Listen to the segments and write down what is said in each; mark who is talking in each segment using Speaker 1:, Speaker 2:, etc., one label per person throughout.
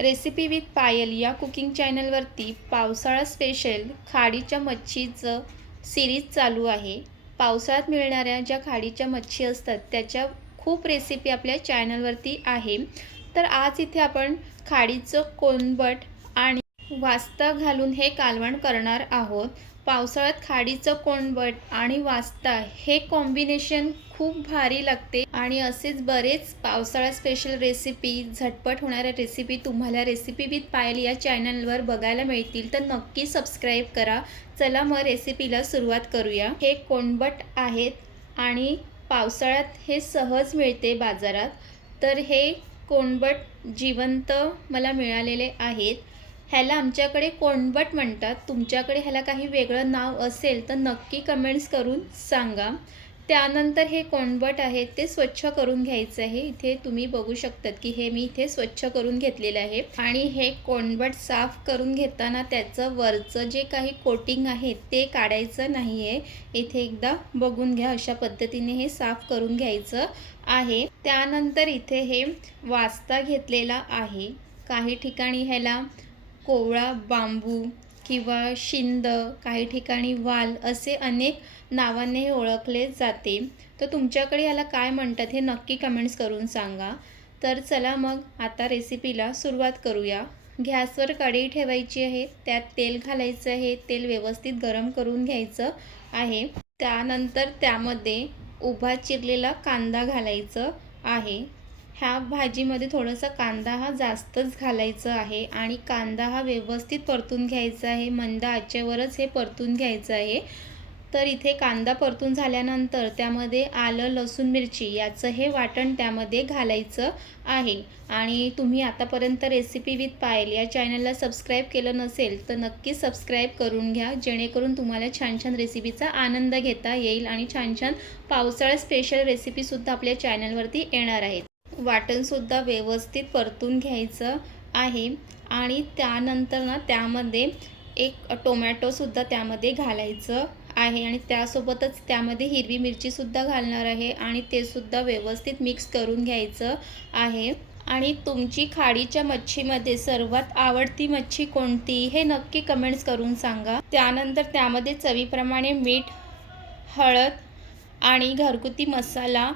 Speaker 1: Recipe with पायल या cooking चॅनलवरती पावसाळा स्पेशल खाडीच्या मच्छीचं सिरीज चालू आहे. पावसाळ्यात मिळणाऱ्या ज्या खाडीच्या मच्छी असतात त्याच्या खूप रेसिपी आपल्या चॅनलवरती आहे. तर आज इथे आपण खाडीचं कोणबट आणि वास्ता घालून हे कालवण करणार आहोत. पावसाळ्यात खाडीचं कोणबट आणि वास्ता हे कॉम्बिनेशन खूप भारी लागते. आणि असेच बरेच पावसाळा स्पेशल रेसिपी झटपट होणाऱ्या रेसिपी तुम्हाला रेसिपी विथ पायल या चॅनलवर बघायला मिळतील. तर नक्की सबस्क्राईब करा. चला मग रेसिपीला सुरुवात करूया. हे कोंडबट आहेत आणि पावसाळ्यात हे सहज मिळते बाजारात. तर हे कोंडबट जिवंत मला मिळालेले आहेत. ह्याला आमच्याकडे कोंडबट म्हणतात. तुमच्याकडे ह्याला काही वेगळं नाव असेल तर नक्की कमेंट्स करून सांगा. त्यानंतर हे कोंडबट आहे ते स्वच्छ करून घ्यायचं आहे. इथे तुम्ही बघू शकतात की हे मी इथे स्वच्छ करून घेतलेलं आहे. आणि हे कोंडबट साफ करून घेताना त्याचं वरचं जे काही कोटिंग आहे ते काढायचं नाही आहे इथे एकदा बघून घ्या अशा पद्धतीने हे साफ करून घ्यायचं आहे. त्यानंतर इथे हे वास्ता घेतलेला आहे. काही ठिकाणी ह्याला कोवळा बांबू किंवा शिंद काही ठिकाणी वाल असे अनेक नावाने हे ओळखले जाते. तर तुमच्याकडे याला काय म्हणतात हे नक्की कमेंट्स करून सांगा. तर चला मग आता रेसिपीला सुरुवात करूया. गॅसवर कढई ठेवायची आहे. त्यात तेल घालायचं आहे. तेल व्यवस्थित गरम करून घ्यायचं आहे. त्यानंतर त्यामध्ये उभा चिरलेला कांदा घालायचं आहे. ह्या भाजीमध्ये थोडंसं कांदा हा जास्तच घालायचा आहे आणि कांदा हा व्यवस्थित परतून घ्यायचा आहे. मंद आचेवरच हे परतून घ्यायचं आहे. तर इथे कांदा परतून झाल्यानंतर त्यामध्ये आलं लसूण मिरची याचं हे वाटण त्यामध्ये घालायचं आहे. आणि तुम्ही आतापर्यंत रेसिपी विथ पायल या चॅनलला सबस्क्राईब केलं नसेल तर नक्की सबस्क्राईब करून घ्या जेणेकरून तुम्हाला छान छान रेसिपीचा आनंद घेता येईल आणि छान छान पावसाळा स्पेशल रेसिपीसुद्धा आपल्या चॅनलवरती येणार आहेत. वाटणसुद्धा व्यवस्थित परतून घ्यायचं आहे. आणि त्यानंतर ना त्यामध्ये एक टोमॅटोसुद्धा त्यामध्ये घालायचं आहे. आणि त्यासोबतच त्यामध्ये हिरवी मिरचीसुद्धा घालणार आहे. आणि ते सुद्धा व्यवस्थित मिक्स करून घ्यायचं आहे. आणि तुमची खाडीच्या मच्छीमध्ये सर्वात आवडती मच्छी कोणती हे नक्की कमेंट्स करून सांगा. त्यानंतर त्यामध्ये चवीप्रमाणे मीठ हळद आणि घरगुती मसाला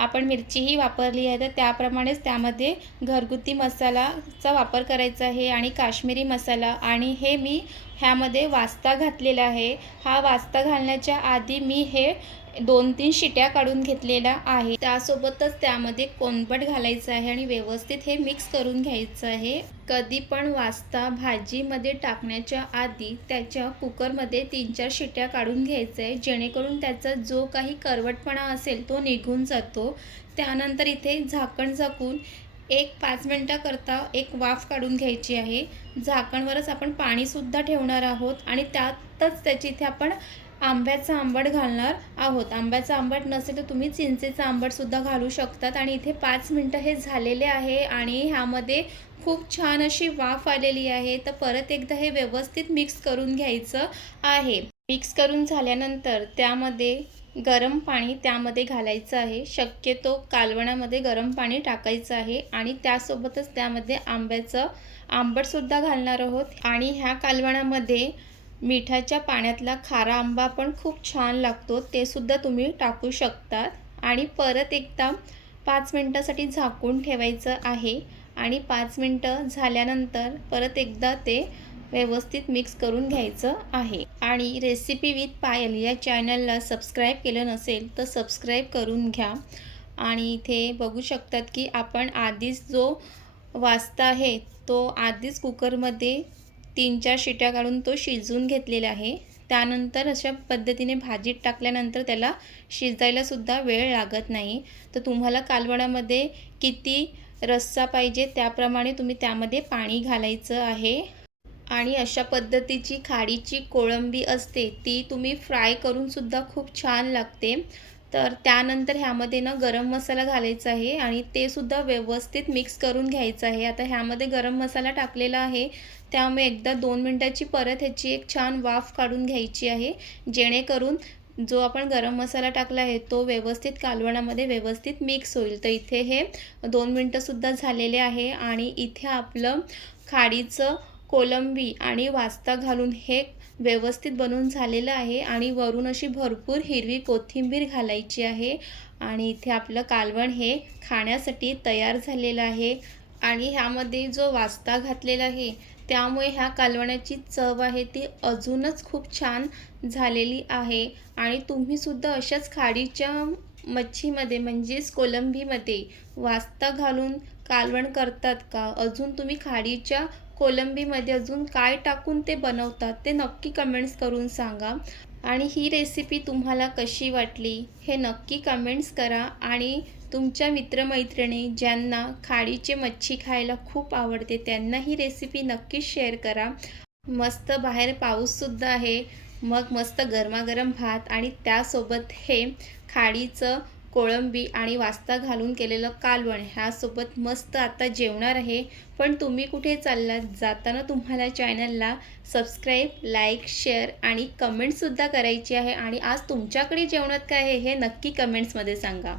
Speaker 1: आपण मिरचीही वापरली आहे तर त्याप्रमाणेच त्यामध्ये घरगुती मसालाचा वापर करायचा आहे आणि काश्मीरी मसाला. आणि हे मी ह्यामध्ये वास्ता घातलेला आहे. हा वास्ता घालण्याच्या आधी मी हे दोन तीन शिट्या काढून घेतलेल्या आहे. त्यासोबतच त्यामध्ये कोणपट घालायचं आहे आणि व्यवस्थित हे मिक्स करून घ्यायचं आहे. कधी पण वास्ता भाजीमध्ये टाकण्याच्या आधी त्याच्या कुकरमध्ये तीन चार शिट्या काढून घ्यायचं आहे. जेणेकरून त्याचा जो काही करवटपणा असेल तो निघून जातो. त्यानंतर इथे झाकण झाकून एक पाच मिनटाकरता एक वाफ काढून घ्यायची आहे. झाकणवरच आपण पाणीसुद्धा ठेवणार आहोत आणि त्यातच त्याची इथे आपण आंब्याचा आंबट घालणार आहोत. आंब्याचा आंबट नसेल तर तुम्ही चिंचेचा आंबटसुद्धा घालू शकतात. आणि इथे पाच मिनटं हे झालेले आहे आणि ह्यामध्ये खूप छान अशी वाफ आलेली आहे. तर परत एकदा हे व्यवस्थित मिक्स करून घ्यायचं आहे. मिक्स करून झाल्यानंतर त्यामध्ये गरम पाणी त्यामध्ये घालायचं आहे. शक्यतो कालवणामध्ये गरम पाणी टाकायचं आहे आणि त्यासोबतच त्यामध्ये आंब्याचं आंबटसुद्धा घालणार आहोत. आणि ह्या कालवणामध्ये मिठाच्या पाण्यातला खारा आंबा पण खूप छान लागतो. ते सुद्धा तुम्ही टाकू शकतात. आणि परत एकदा पाच मिनटासाठी झाकून ठेवायचं आहे. आणि पाच मिनटं झाल्यानंतर परत एकदा ते व्यवस्थित मिक्स करून घ्यायचं आहे. आणि रेसिपी विथ पायल या चॅनलला सबस्क्राईब केलं नसेल तर सबस्क्राईब करून घ्या. आणि इथे बघू शकतात की आपण आधीच जो वास्ता आहे तो आधीच कुकरमध्ये तीन चार शिट्या काढून तो शिजवून घेतलेला आहे. त्यानंतर अशा पद्धतीने भाजीत टाकल्यानंतर त्याला शिजायलासुद्धा वेळ लागत नाही. तर तुम्हाला कालवणामध्ये किती रस्सा पाहिजे त्याप्रमाणे तुम्ही त्यामध्ये पाणी घालायचं आहे. आणि अशा पद्धतीची खाडीची कोळंबी असते ती तुम्ही फ्राय करूनसुद्धा खूप छान लागते. तर त्यानंतर ह्यामध्ये ना गरम मसाला घालायचा आहे आणि ते सुद्धा व्यवस्थित मिक्स करून घ्यायचं आहे. आता ह्यामध्ये गरम मसाला टाकलेला आहे. त्यामुळे एकदा दोन मिनटाची परत ह्याची एक छान वाफ काढून घ्यायची आहे. जेणेकरून जो आपण गरम मसाला टाकला आहे तो व्यवस्थित कालवणामध्ये व्यवस्थित मिक्स होईल. तर इथे हे दोन मिनटंसुद्धा झालेले आहे आणि इथे आपलं खाडीचं कोलंबी आणि वास्ता घालून हे व्यवस्थित बनवून झालेलं आहे आणि वरून अशी भरपूर हिरवी कोथिंबीर घालायची आहे. आणि इथे आपलं कालवण हे खाण्यासाठी तयार झालेलं आहे. आणि ह्यामध्ये जो वास्ता घातलेला आहे त्यामुळे ह्या कालवणाची चव आहे ती अजूनच खूप छान झालेली आहे. आणि तुम्हीसुद्धा अशाच खाडीच्या मच्छीमध्ये म्हणजेच कोलंबीमध्ये वास्ता घालून कालवण करतात का? अजून तुम्ही खाडीच्या कोलंबीमध्ये अजून काय टाकून ते बनवतात ते नक्की कमेंट्स करून सांगा. आणि ही रेसिपी तुम्हाला कशी वाटली हे नक्की कमेंट्स करा. आणि तुमच्या मित्रमैत्रिणी ज्यांना खाडीची मच्छी खायला खूप आवडते त्यांना ही रेसिपी नक्की शेअर करा. मस्त बाहेर पाऊससुद्धा आहे. मग मस्त गरमागरम भात आणि त्यासोबत हे खाडीचं कोळंबी आणि वास्ता घालून केलेलं कालवण ह्यासोबत मस्त आता जेवणार आहे. पण तुम्ही कुठे चाललात? जाताना तुम्हाला चॅनलला सबस्क्राईब लाईक शेअर आणि कमेंटसुद्धा करायची आहे. आणि आज तुमच्याकडे जेवणात काय आहे हे नक्की कमेंट्समध्ये सांगा.